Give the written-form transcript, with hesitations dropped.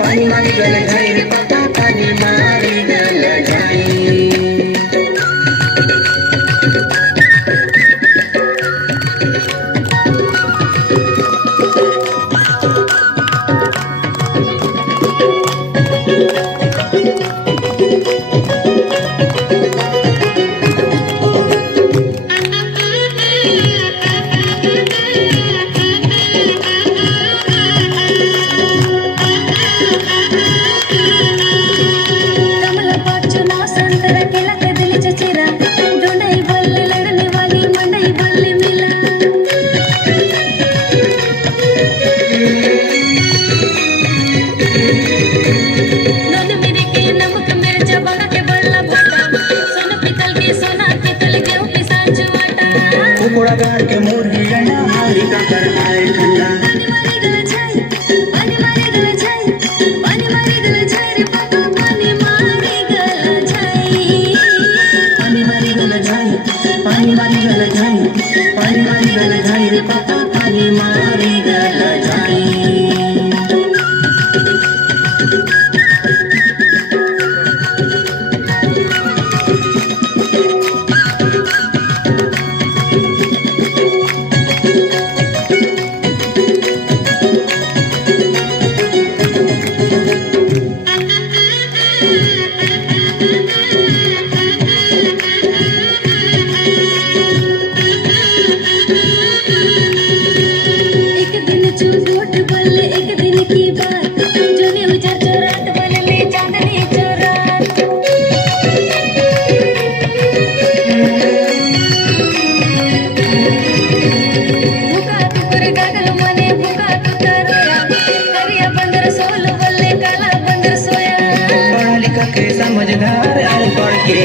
पानी मारी गल जाई रे पापा पानी मारी गल जाई। कुकुड़ा गाड़ के मुर्गी अंडा हमारी का कर आए ठंडा। पानी मारी गल जाई, पानी मारी गल जाई रे पापा पानी मारी गल जाई। पानी मारी गल जाई, पानी मारी गल जाई, पानी मारी गल जाई रे पापा पानी मारी गल जाई। समझदार अनपढ़ के